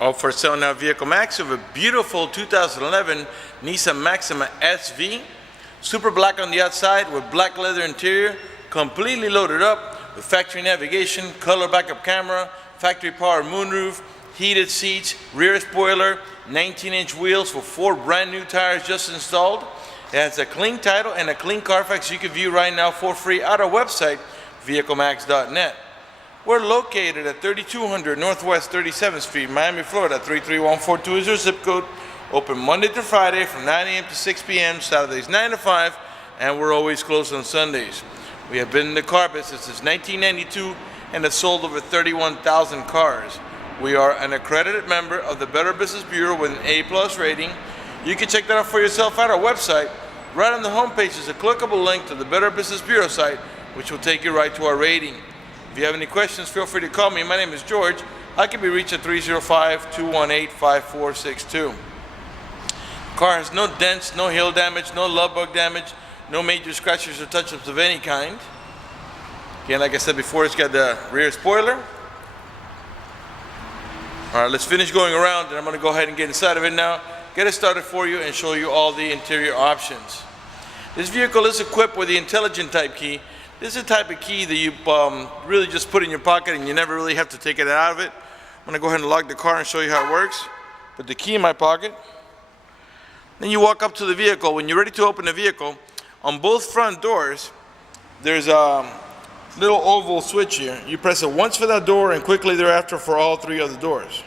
All for sale now, Vehiclemax. We have a beautiful 2011 Nissan Maxima SV. Super black on the outside with black leather interior, completely loaded up with factory navigation, color backup camera, factory power moonroof, heated seats, rear spoiler, 19-inch wheels with 4 brand new tires just installed. It has a clean title and a clean Carfax you can view right now for free at our website, vehiclemax.net. We're located at 3200 Northwest 37th Street, Miami, Florida, 33142 is our zip code. Open Monday through Friday from 9 a.m. to 6 p.m., Saturdays 9 to 5, and we're always closed on Sundays. We have been in the car business since 1992 and have sold over 31,000 cars. We are an accredited member of the Better Business Bureau with an A+ rating. You can check that out for yourself at our website. Right on the homepage is a clickable link to the Better Business Bureau site, which will take you right to our rating. If you have any questions, feel free to call me. My name is George. I can be reached at 305-218-5462. The car has no dents, no hail damage, no love bug damage, no major scratches or touch-ups of any kind. Again, like I said before, it's got the rear spoiler. All right, let's finish going around, and I'm going to go ahead and get inside of it now, get it started for you, and show you all the interior options. This vehicle is equipped with the intelligent type key. This is a type of key that you really just put in your pocket and you never really have to take it out of it. I'm going to go ahead and lock the car and show you how it works. Put the key in my pocket. Then you walk up to the vehicle. When you're ready to open the vehicle, on both front doors, there's a little oval switch here. You press it once for that door and quickly thereafter for all 3 other doors.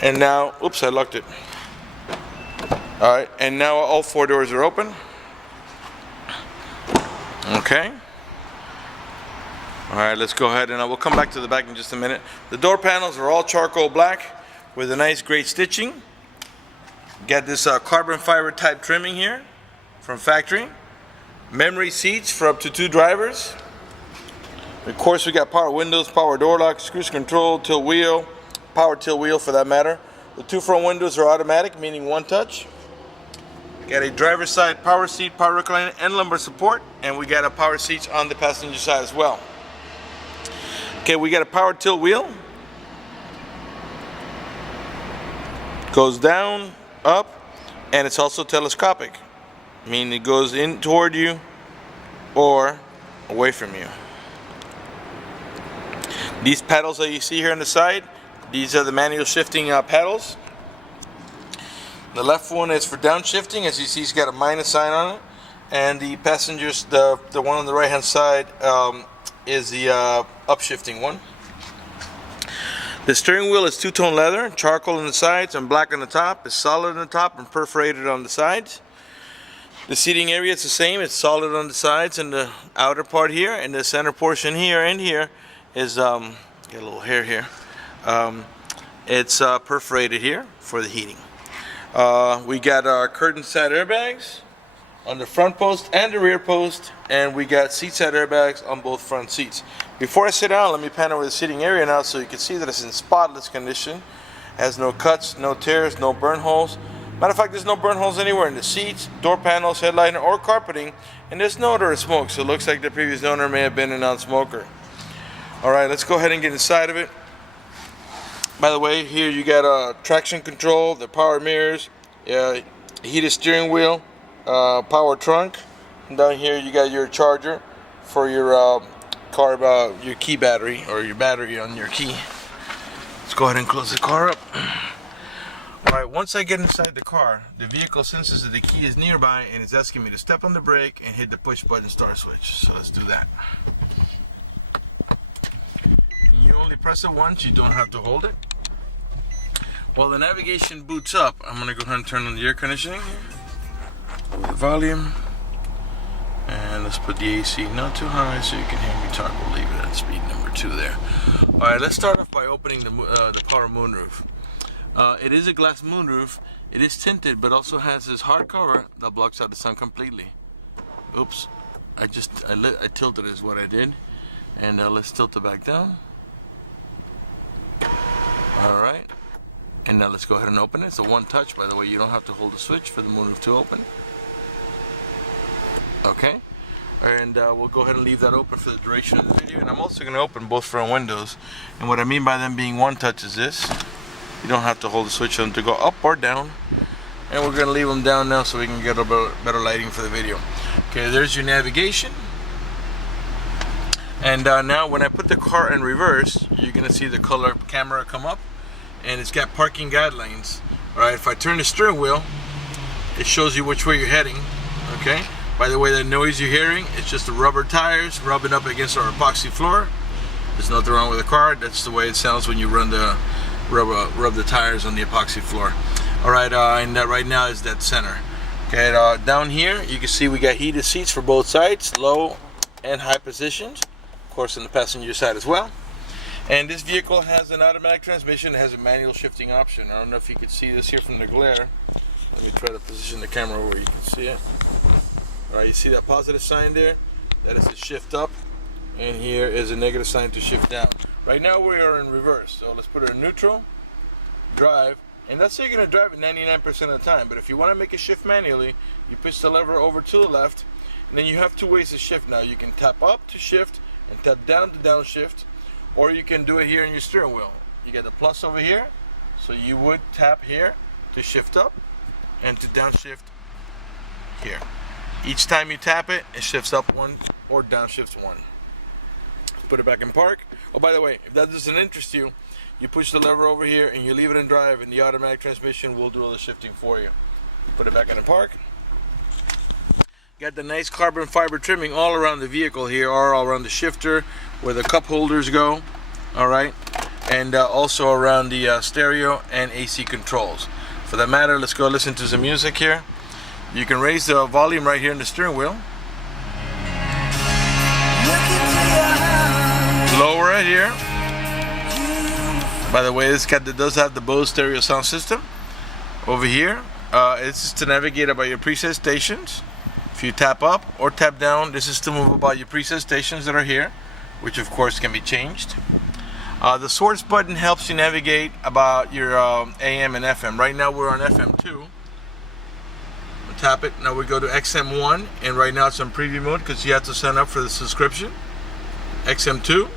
And now, oops, I locked it. All right, and now all 4 doors are open. Okay. All right, let's go ahead and we'll come back to the back in just a minute. The door panels are all charcoal black with a nice great stitching. Got this carbon fiber type trimming here from factory. Memory seats for up to 2 drivers. Of course, we got power windows, power door locks, cruise control, tilt wheel, power tilt wheel for that matter. The 2 front windows are automatic, meaning 1 touch. Got a driver's side power seat, power recliner, and lumbar support, and we got a power seats on the passenger side as well. Okay, we got a power tilt wheel. Goes down, up, and it's also telescopic, meaning it goes in toward you or away from you. These pedals that you see here on the side, these are the manual shifting pedals. The left one is for downshifting. As you see, it's got a minus sign on it. And the passengers, the one on the right hand side is the upshifting one. The steering wheel is 2-tone leather, charcoal on the sides and black on the top. It's solid on the top and perforated on the sides. The seating area is the same. It's solid on the sides and the outer part here. And the center portion here and here is, got a little hair here. It's perforated here for the heating. We got our curtain side airbags on the front post and the rear post, and we got seat side airbags on both front seats. Before I sit down, let me pan over the seating area now so you can see that it's in spotless condition. Has no cuts, no tears, no burn holes. Matter of fact, there's no burn holes anywhere in the seats, door panels, headliner, or carpeting, and there's no odor of smoke, so it looks like the previous owner may have been a non-smoker. Alright, let's go ahead and get inside of it. By the way, here you got traction control, the power mirrors, heated steering wheel, power trunk. And down here you got your charger for your your key battery, or your battery on your key. Let's go ahead and close the car up. Alright, once I get inside the car, the vehicle senses that the key is nearby and it's asking me to step on the brake and hit the push button start switch. So let's do that. You only press it once, you don't have to hold it. While the navigation boots up, I'm going to go ahead and turn on the air conditioning. The volume. And let's put the AC not too high so you can hear me talk. We'll leave it at speed number 2 there. Alright, let's start off by opening the power moonroof. It is a glass moonroof. It is tinted, but also has this hard cover that blocks out the sun completely. Oops. I tilted is what I did. And let's tilt it back down. Alright. And now let's go ahead and open it. It's a 1 touch, by the way. You don't have to hold the switch for the moonroof to open. Okay. and we'll go ahead and leave that open for the duration of the video. And I'm also going to open both front windows, and what I mean by them being one touch is this: you don't have to hold the switch on to go up or down. And we're going to leave them down now so we can get a better lighting for the video. Okay, there's your navigation. And now when I put the car in reverse, you're going to see the color camera come up, and it's got parking guidelines. Alright, if I turn the steering wheel, it shows you which way you're heading. Okay, by the way, that noise you're hearing, it's just the rubber tires rubbing up against our epoxy floor. There's nothing wrong with the car. That's the way it sounds when you rub the tires on the epoxy floor. Alright, and that right now is dead center. Okay, down here you can see we got heated seats for both sides, low and high positions. Of course, on the passenger side as well. And this vehicle has an automatic transmission. It has a manual shifting option. I don't know if you can see this here from the glare. Let me try to position the camera where you can see it. Alright, you see that positive sign there? That is to shift up. And here is a negative sign to shift down. Right now we are in reverse. So let's put it in neutral, drive. And that's how you're going to drive it 99% of the time. But if you want to make a shift manually, you push the lever over to the left. And then you have two ways to shift now. You can tap up to shift and tap down to downshift. Or you can do it here in your steering wheel. You get the plus over here. So you would tap here to shift up and to downshift here. Each time you tap it, it shifts up one or downshifts one. Put it back in park. Oh, by the way, if that doesn't interest you, you push the lever over here and you leave it in drive, and the automatic transmission will do all the shifting for you. Put it back in the park. Got the nice carbon fiber trimming all around the vehicle here, all around the shifter where the cup holders go. Alright, and also around the stereo and AC controls. For that matter, let's go listen to some music here. You can raise the volume right here in the steering wheel. Lower it here. By the way, this cat does have the Bose stereo sound system. Over here, this is to navigate about your preset stations. If you tap up or tap down, this is to move about your preset stations that are here, which of course can be changed. The source button helps you navigate about your AM and FM. Right now we're on FM2. Tap it. Now we go to XM1, and right now it's on preview mode because you have to sign up for the subscription. XM2,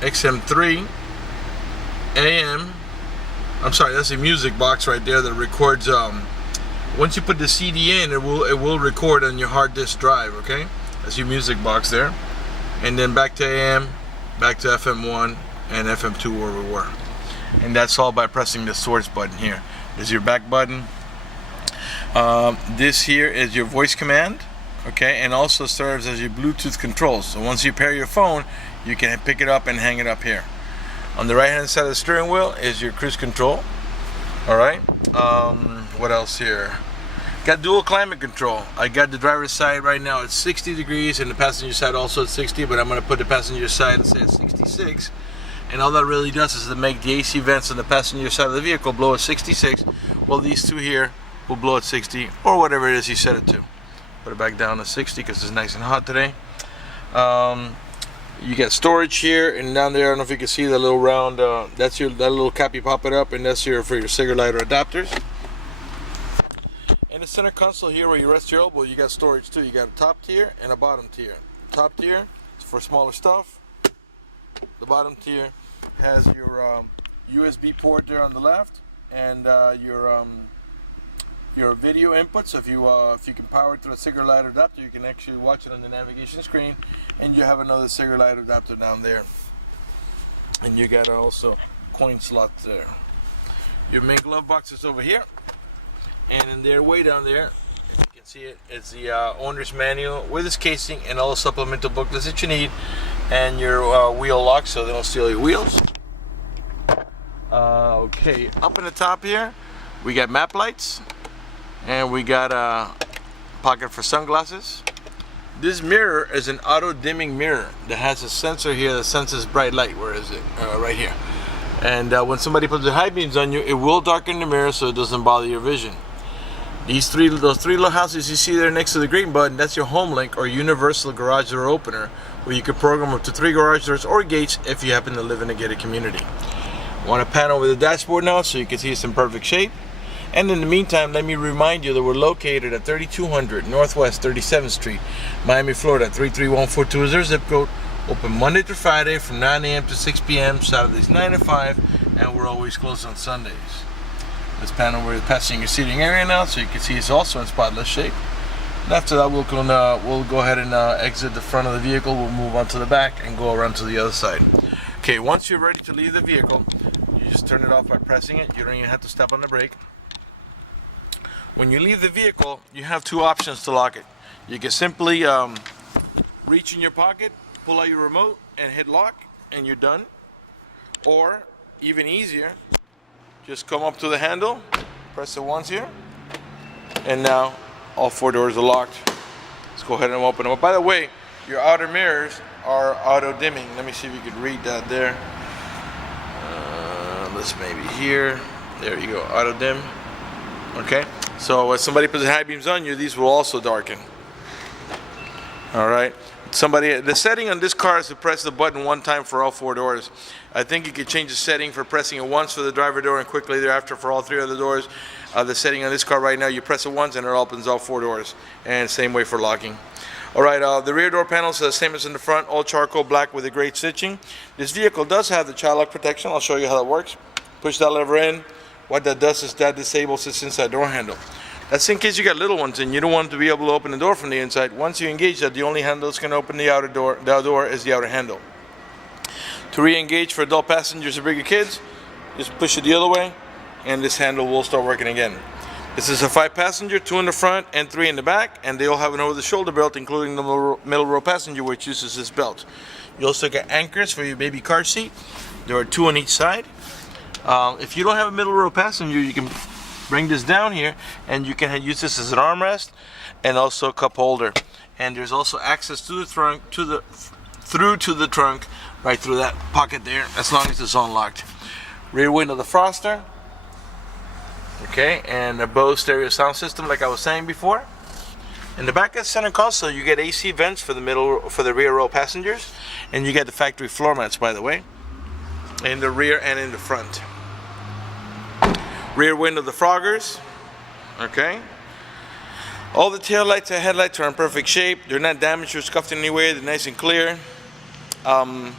XM3. AM, I'm sorry, that's a music box right there that records. Once you put the CD in, it will record on your hard disk drive. Okay, that's your music box there, and then back to AM, back to FM1 and FM2 where we were, and that's all by pressing the source button here. There's your back button. This here is your voice command. Okay, and also serves as your Bluetooth controls. So once you pair your phone, you can pick it up and hang it up here. On the right hand side of the steering wheel is your cruise control. Alright, what else here? Got dual climate control. I got the driver's side right now at 60 degrees and the passenger side also at 60, but I'm going to put the passenger side, let's say, at 66. And all that really does is to make the AC vents on the passenger side of the vehicle blow at 66, while these two here will blow at 60, or whatever it is you set it to. Put it back down to 60 because it's nice and hot today. You got storage here, and down there, I don't know if you can see the little round, that's that little cap you pop it up, and that's for your cigarette lighter adapters. In the center console here where you rest your elbow, you got storage too. You got a top tier and a bottom tier. Top tier is for smaller stuff. The bottom tier has your USB port there on the left, and your video input. So if you can power it through a cigarette lighter adapter, you can actually watch it on the navigation screen, and you have another cigarette lighter adapter down there. And you got also coin slots there. Your main glove box is over here, and in there, way down there, if you can see it, it's the owner's manual with its casing and all the supplemental booklets that you need, and your wheel lock so they don't steal your wheels. Okay, up in the top here, we got map lights. And we got a pocket for sunglasses. This mirror is an auto dimming mirror that has a sensor here that senses bright light. Where is it? Right here. And when somebody puts the high beams on you, it will darken the mirror so it doesn't bother your vision. Those three little houses you see there next to the green button, that's your home link or universal garage door opener, where you can program up to 3 garage doors or gates if you happen to live in a gated community. Want to pan over the dashboard now so you can see it's in perfect shape. And in the meantime, let me remind you that we're located at 3200 Northwest 37th Street, Miami, Florida 33142 zip code. Open Monday through Friday from 9 a.m. to 6 p.m. Saturdays 9 to 5, and we're always closed on Sundays. This panel, we're passing your seating area now, so you can see it's also in spotless shape. And after that, we'll go ahead and exit the front of the vehicle. We'll move on to the back and go around to the other side. Okay, once you're ready to leave the vehicle, you just turn it off by pressing it. You don't even have to step on the brake. When you leave the vehicle, you have two options to lock it. You can simply reach in your pocket, pull out your remote, and hit lock, and you're done. Or, even easier, just come up to the handle, press it once here, and now all four doors are locked. Let's go ahead and open them up. By the way, your outer mirrors are auto dimming. Let me see if you can read that there. Let's maybe here. There you go, auto dim. Okay, so if somebody puts the high beams on you, these will also darken. All right. The setting on this car is to press the button one time for all four doors. I think you could change the setting for pressing it once for the driver door and quickly thereafter for all three other doors. The setting on this car right now, you press it once and it opens all four doors. And same way for locking. All right, the rear door panels are the same as in the front, all charcoal black with a great stitching. This vehicle does have the child lock protection. I'll show you how that works. Push that lever in. What that does is that disables this inside door handle. That's in case you got little ones and you don't want to be able to open the door from the inside. Once you engage that, the only handle that's going to open the outer door is the outer handle. To re-engage for adult passengers or bigger kids, just push it the other way and this handle will start working again. This is a 5-passenger, 2 in the front and 3 in the back, and they all have an over-the-shoulder belt, including the middle row passenger, which uses this belt. You also get anchors for your baby car seat. There are 2 on each side. If you don't have a middle row passenger, you can bring this down here and you can use this as an armrest and also a cup holder. And there's also access to the trunk, through to the trunk, right through that pocket there, as long as it's unlocked. Rear window defroster. Okay, and a Bose stereo sound system, like I was saying before. In the back of the center console, you get AC vents for the rear row passengers, and you get the factory floor mats, by the way, in the rear and in the front. Rear window defroggers. Okay. All the tail lights and headlights are in perfect shape. They're not damaged or scuffed in any way. They're nice and clear. All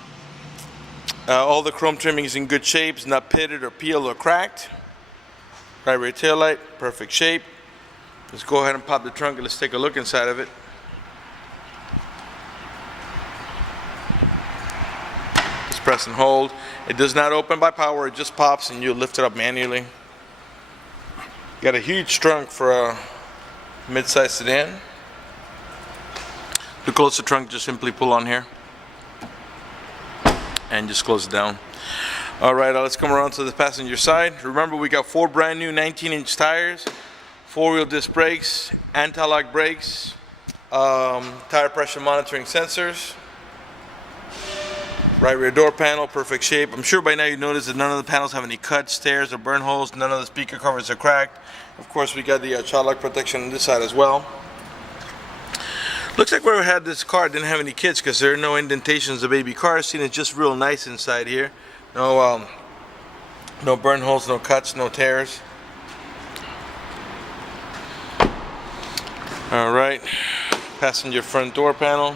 the chrome trimming is in good shape. It's not pitted or peeled or cracked. Right rear tail light, perfect shape. Let's go ahead and pop the trunk and let's take a look inside of it. Just press and hold. It does not open by power. It just pops and you lift it up manually. Got a huge trunk for a mid-size sedan. To close the trunk, just simply pull on here and just close it down. All right, let's come around to the passenger side. Remember, we got 4 brand new 19-inch tires, 4-wheel disc brakes, anti-lock brakes, tire pressure monitoring sensors, right rear door panel, perfect shape. I'm sure by now you noticed that none of the panels have any cuts, tears, or burn holes. None of the speaker covers are cracked. Of course, we got the child lock protection on this side as well. Looks like where we had this car didn't have any kids because there are no indentations of baby car seat. It's just real nice inside here. No burn holes, no cuts, no tears. All right, passenger front door panel.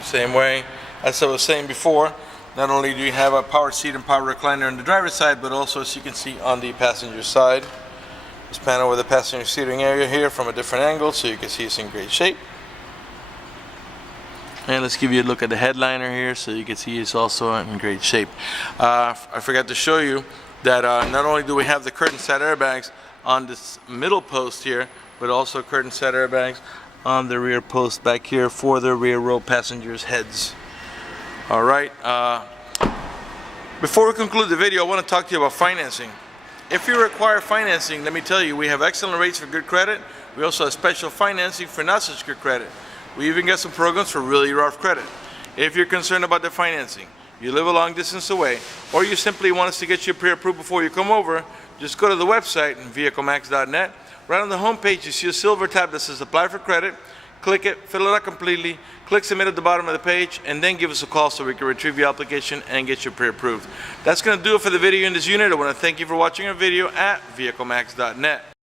Same way. As I was saying before, not only do you have a power seat and power recliner on the driver's side, but also, as you can see, on the passenger side. This panel with the passenger seating area here from a different angle, so you can see it's in great shape. And let's give you a look at the headliner here, so you can see it's also in great shape. I forgot to show you that not only do we have the curtain side airbags on this middle post here, but also curtain side airbags on the rear post back here for the rear row passengers' heads. All right. Before we conclude the video, I want to talk to you about financing. If you require financing, let me tell you, we have excellent rates for good credit. We also have special financing for not such good credit. We even get some programs for really rough credit. If you're concerned about the financing, you live a long distance away, or you simply want us to get you pre-approved before you come over, just go to the website, vehiclemax.net. Right on the home page, you see a silver tab that says Apply for Credit. click it, fill it out completely, click submit at the bottom of the page, and then give us a call so we can retrieve your application and get you pre-approved. That's going to do it for the video in this unit. I want to thank you for watching our video at vehiclemax.net.